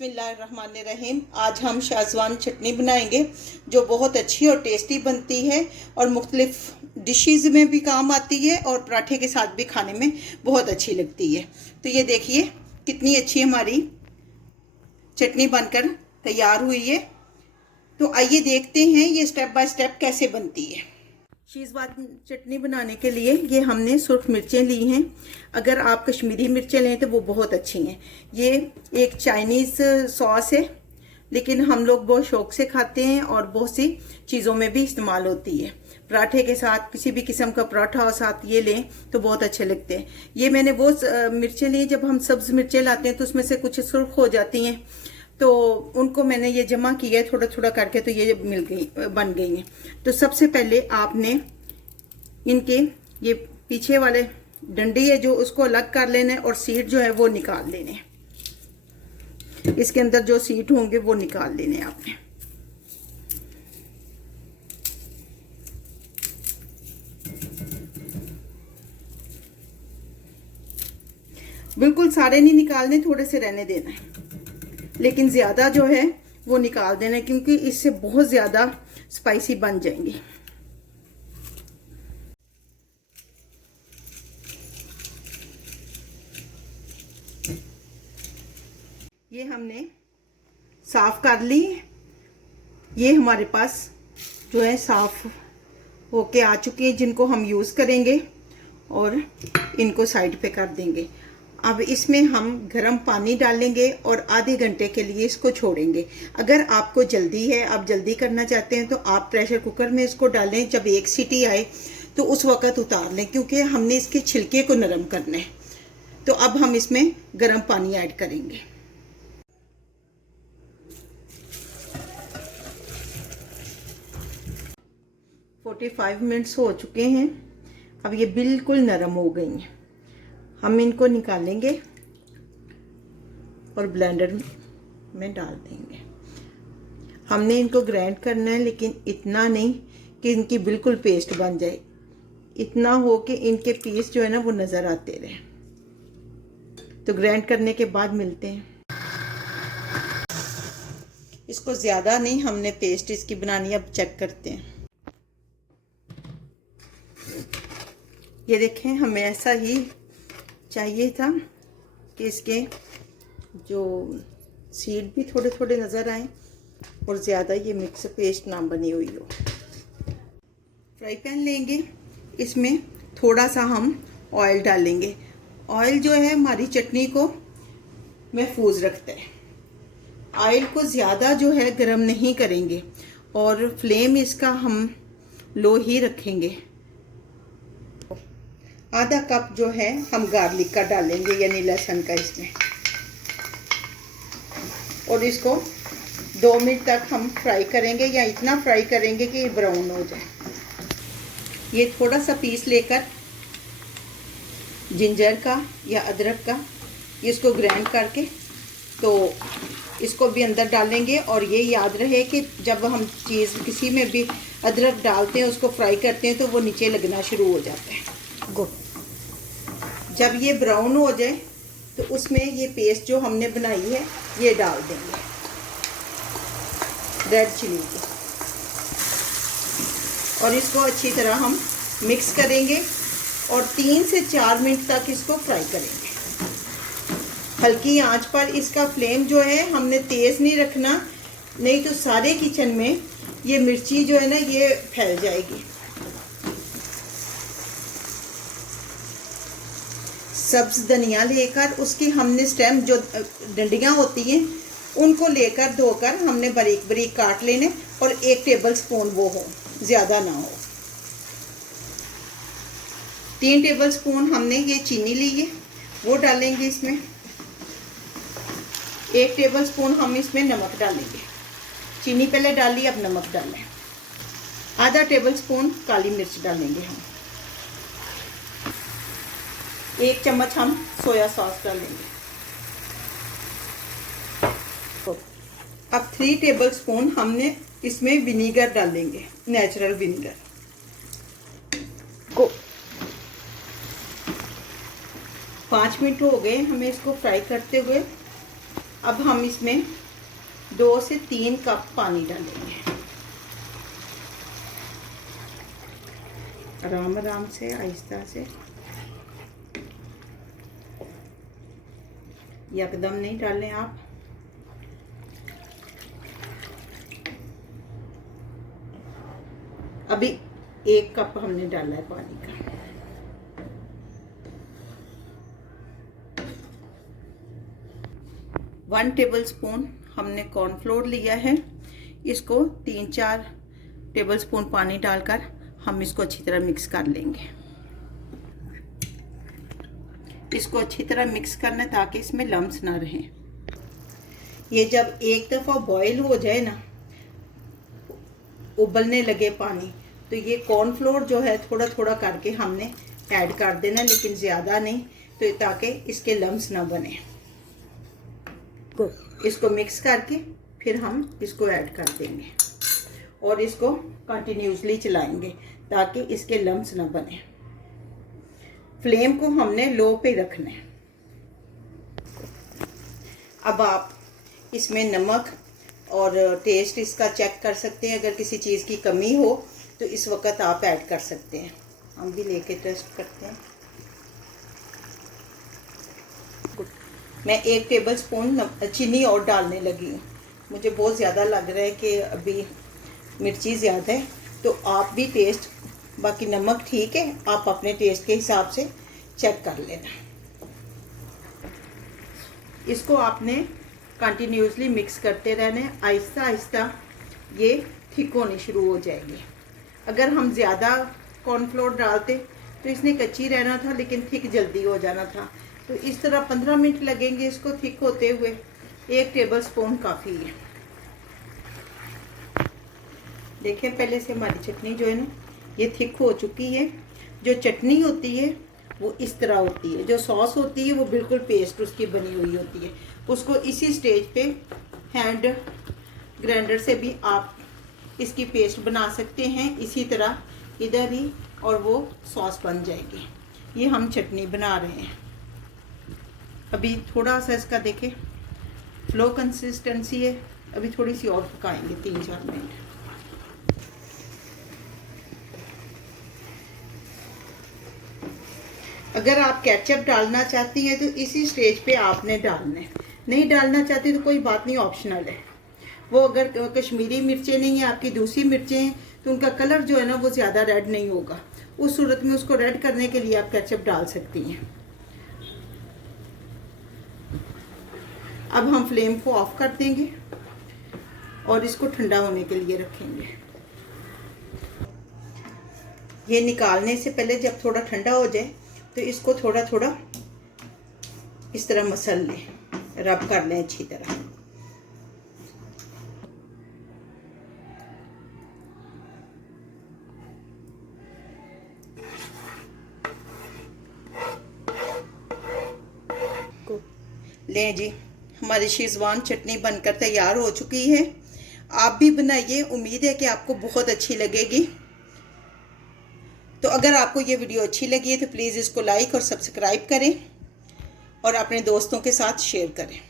बिस्मिल्लाहिर्रहमानिर्रहीम। आज हम शेज़वान चटनी बनाएंगे जो बहुत अच्छी और टेस्टी बनती है और मुख्तलिफ डिशेज़ में भी काम आती है और पराठे के साथ भी खाने में बहुत अच्छी लगती है। तो ये देखिए कितनी अच्छी हमारी चटनी बनकर तैयार हुई है। तो आइए देखते हैं ये स्टेप बाय स्टेप कैसे बनती है। शेज़वान चटनी बनाने के लिए ये हमने सुर्ख मिर्चें ली हैं। अगर आप कश्मीरी मिर्चें लें तो वो बहुत अच्छी हैं। ये एक चाइनीज़ सॉस है, लेकिन हम लोग बहुत शौक से खाते हैं और बहुत सी चीज़ों में भी इस्तेमाल होती है। पराठे के साथ किसी भी किस्म का पराठा और साथ ये लें तो बहुत अच्छे लगते हैं। ये मैंने वो मिर्चें ली, जब हम सब्ज़ मिर्चें लाते हैं तो उसमें से कुछ सुर्ख हो जाती हैं, तो उनको मैंने ये जमा किया है थोड़ा थोड़ा करके, तो ये मिल गई बन गई हैं। तो सबसे पहले आपने इनके ये पीछे वाले डंडी है जो उसको अलग कर लेना है और सीड जो है वो निकाल लेने हैं। इसके अंदर जो सीड होंगे वो निकाल लेने हैं आपने। बिल्कुल सारे नहीं निकालने, थोड़े से रहने देना है, लेकिन ज़्यादा जो है वो निकाल देना है क्योंकि इससे बहुत ज़्यादा स्पाइसी बन जाएंगी। ये हमने साफ कर ली। ये हमारे पास जो है साफ होके आ चुके हैं, जिनको हम यूज़ करेंगे और इनको साइड पे कर देंगे। अब इसमें हम गर्म पानी डालेंगे और आधे घंटे के लिए इसको छोड़ेंगे। अगर आपको जल्दी है, आप जल्दी करना चाहते हैं, तो आप प्रेशर कुकर में इसको डालें। जब एक सीटी आए तो उस वक़्त उतार लें, क्योंकि हमने इसके छिलके को नरम करना है। तो अब हम इसमें गर्म पानी ऐड करेंगे। फोर्टी 45 मिनट्स हो चुके हैं। अब ये बिल्कुल नरम हो गई हैं। हम इनको निकालेंगे और ब्लेंडर में डाल देंगे। हमने इनको ग्राइंड करना है, लेकिन इतना नहीं कि इनकी बिल्कुल पेस्ट बन जाए। इतना हो कि इनके पीस जो है ना वो नज़र आते रहे। तो ग्राइंड करने के बाद मिलते हैं। इसको ज़्यादा नहीं हमने पेस्ट इसकी बनानी, अब चेक करते हैं। ये देखें, हमें ऐसा ही चाहिए था कि इसके जो सीड भी थोड़े थोड़े नज़र आए और ज़्यादा ये मिक्स पेस्ट ना बनी हुई हो। फ्राई पैन लेंगे, इसमें थोड़ा सा हम ऑयल डालेंगे। ऑयल जो है हमारी चटनी को महफूज रखता है। ऑयल को ज़्यादा जो है गरम नहीं करेंगे और फ्लेम इसका हम लो ही रखेंगे। आधा कप जो है हम गार्लिक का डालेंगे, यानी लहसुन का इसमें, और इसको 2 मिनट तक हम फ्राई करेंगे, या इतना फ्राई करेंगे कि ये ब्राउन हो जाए। ये थोड़ा सा पीस लेकर जिंजर का या अदरक का, इसको ग्राइंड करके तो इसको भी अंदर डालेंगे। और ये याद रहे कि जब हम चीज़ किसी में भी अदरक डालते हैं, उसको फ्राई करते हैं, तो वो नीचे लगना शुरू हो जाता है। जब ये ब्राउन हो जाए तो उसमें ये पेस्ट जो हमने बनाई है ये डाल देंगे, रेड चिली की, और इसको अच्छी तरह हम मिक्स करेंगे और 3 से 4 मिनट तक इसको फ्राई करेंगे। हल्की आंच पर इसका फ्लेम जो है हमने तेज़ नहीं रखना, नहीं तो सारे किचन में ये मिर्ची जो है ना ये फैल जाएगी। सब्ज़ धनिया लेकर उसकी हमने स्टेम जो डंडियाँ होती हैं उनको लेकर धोकर हमने बारीक बारीक काट लेने, और 1 टेबल स्पून वो हो, ज़्यादा ना हो। 3 टेबल स्पून हमने ये चीनी ली है वो डालेंगे इसमें। 1 टेबल स्पून हम इसमें नमक डालेंगे। चीनी पहले डाली, अब नमक डालें। आधा टेबल स्पून काली मिर्च डालेंगे हम। 1 चम्मच हम सोया सॉस डालेंगे। अब 3 टेबल स्पून हमने इसमें विनीगर डालेंगे, नेचुरल विनीगर को। 5 मिनट हो गए हमें इसको फ्राई करते हुए। अब हम इसमें 2 से 3 कप पानी डालेंगे। आराम आराम से, आहिस्ता से, यकदम नहीं डालें आप। अभी 1 कप हमने डाला है पानी का। वन टेबल स्पून हमने कॉर्नफ्लोर लिया है। इसको 3-4 टेबल स्पून पानी डालकर हम इसको अच्छी तरह मिक्स कर लेंगे। इसको अच्छी तरह मिक्स करना है ताकि इसमें लम्स ना रहें। ये जब एक दफ़ा बॉईल हो जाए ना, उबलने लगे पानी, तो ये कॉर्नफ्लोर जो है थोड़ा थोड़ा करके हमने ऐड कर देना, लेकिन ज़्यादा नहीं, तो ताकि इसके लम्स ना बने। इसको मिक्स करके फिर हम इसको ऐड कर देंगे और इसको कंटिन्यूसली चलाएंगे ताकि इसके लम्स ना बने। फ्लेम को हमने लो पे रखना है। अब आप इसमें नमक और टेस्ट इसका चेक कर सकते हैं। अगर किसी चीज़ की कमी हो तो इस वक्त आप ऐड कर सकते हैं। हम भी लेके टेस्ट करते हैं। मैं 1 टेबल स्पून चीनी और डालने लगी हूँ। मुझे बहुत ज़्यादा लग रहा है कि अभी मिर्ची ज़्यादा है, तो आप भी टेस्ट, बाकी नमक ठीक है, आप अपने टेस्ट के हिसाब से चेक कर लेना। इसको आपने कंटिन्यूसली मिक्स करते रहना है। आहिस्ता आहिस्ता ये थिक होनी शुरू हो जाएगी। अगर हम ज़्यादा कॉर्नफ्लोर डालते तो इसने कच्ची रहना था, लेकिन थिक जल्दी हो जाना था। तो इस तरह 15 मिनट लगेंगे इसको थिक होते हुए। 1 टेबल स्पून काफ़ी है। देखें, पहले से हमारी चटनी जो है ना, ये थिक हो चुकी है। जो चटनी होती है वो इस तरह होती है, जो सॉस होती है वो बिल्कुल पेस्ट उसकी बनी हुई होती है। उसको इसी स्टेज पे हैंड ग्राइंडर से भी आप इसकी पेस्ट बना सकते हैं, इसी तरह इधर ही, और वो सॉस बन जाएगी। ये हम चटनी बना रहे हैं। अभी थोड़ा सा इसका देखें, फ्लो कंसिस्टेंसी है। अभी थोड़ी सी और पकाएंगे 3-4 मिनट। अगर आप केचप डालना चाहती हैं तो इसी स्टेज पे आपने डालना है। नहीं डालना चाहती तो कोई बात नहीं, ऑप्शनल है वो। अगर कश्मीरी मिर्चें नहीं है आपकी, दूसरी मिर्चें हैं, तो उनका कलर जो है ना वो ज़्यादा रेड नहीं होगा। उस सूरत में उसको रेड करने के लिए आप केचप डाल सकती हैं। अब हम फ्लेम को ऑफ कर देंगे और इसको ठंडा होने के लिए रखेंगे। ये निकालने से पहले जब थोड़ा ठंडा हो जाए तो इसको थोड़ा थोड़ा इस तरह मसल लें, रब कर लें अच्छी तरह। लें जी, हमारी शेजवान चटनी बनकर तैयार हो चुकी है। आप भी बनाइए, उम्मीद है कि आपको बहुत अच्छी लगेगी। तो अगर आपको ये वीडियो अच्छी लगी है तो प्लीज़ इसको लाइक और सब्सक्राइब करें और अपने दोस्तों के साथ शेयर करें।